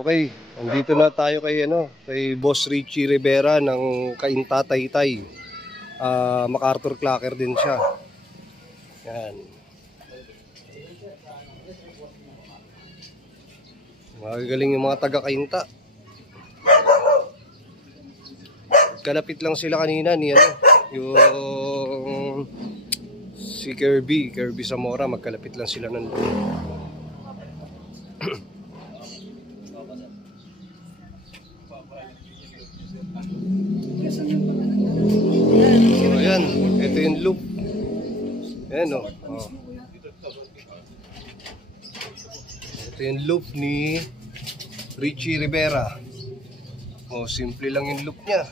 Okay, andito na tayo kay Boss Richie Rivera ng Cainta Taytay. MacArthur Clocker din siya. Yan. Magagaling yung mga taga Cainta. Kalapit lang sila kanina ni yung si Kirby Zamora, magkalapit lang sila nandun. So ayan, ito yung loop. Ayan oh. Ito yung loop ni Richie Rivera. Simple lang yung loop niya.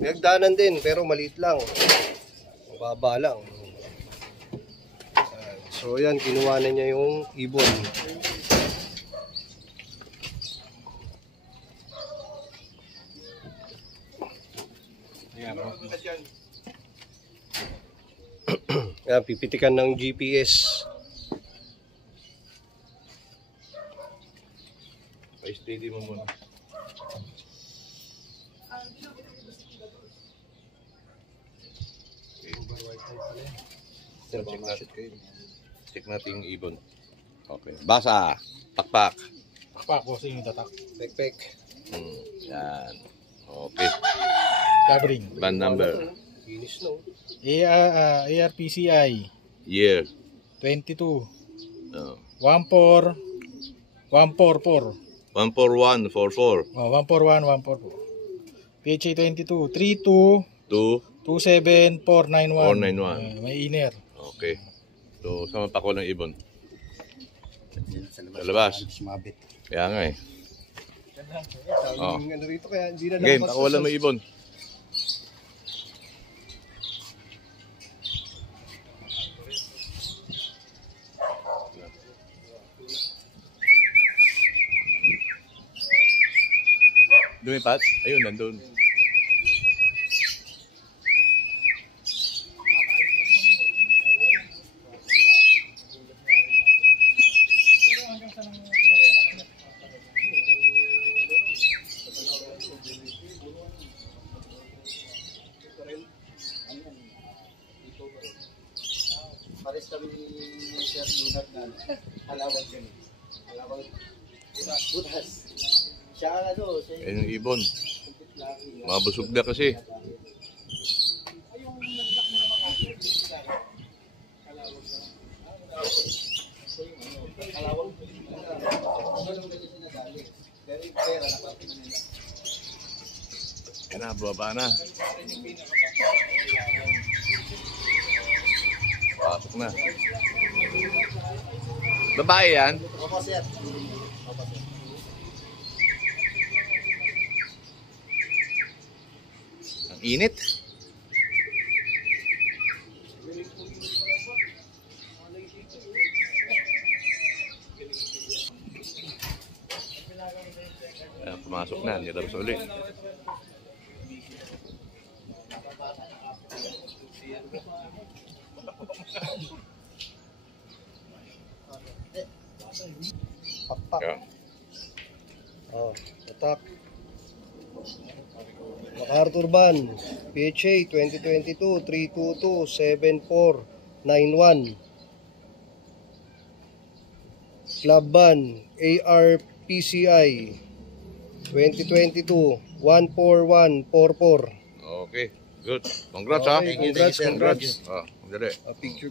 Nagdaanan din pero maliit lang. Mababa lang. So ayan, kinuha na niya yung ibon. Ayan, pipitikan ng GPS. I-steady mo muna. Check natin yung ibon. Okay. Basa. Pakpak. Pakpak po yung tatak. Pek. Yan. Okay. Covering. Band number. Finish no. ARPCI. Year. 22. 14144. 141, 144. PHA 22. 32. 27491. May inner. Okay. So, saan mapako ng ibon? Sa labas. Kaya nga eh. Game, pakawala mo ibon. Dumipat? Ayun, nandun. Pares kami ni Sir Lunat na halawag kami. Halawag butas. Siya siya yung ibon. Mabusog na kasi. halawag. Yan na, baba na. Pasok na. Babae yan? Opo, sir. Ang init. Ayan, pumasok na. Nilabas ulit. Pakpak. Yeah. Attack. MacArthur Band, PHA 2022 322 7491. Club Band, ARPCI 2022 14144. Okay, good. Congrats ha. Okay, congrats. Dali. Picture.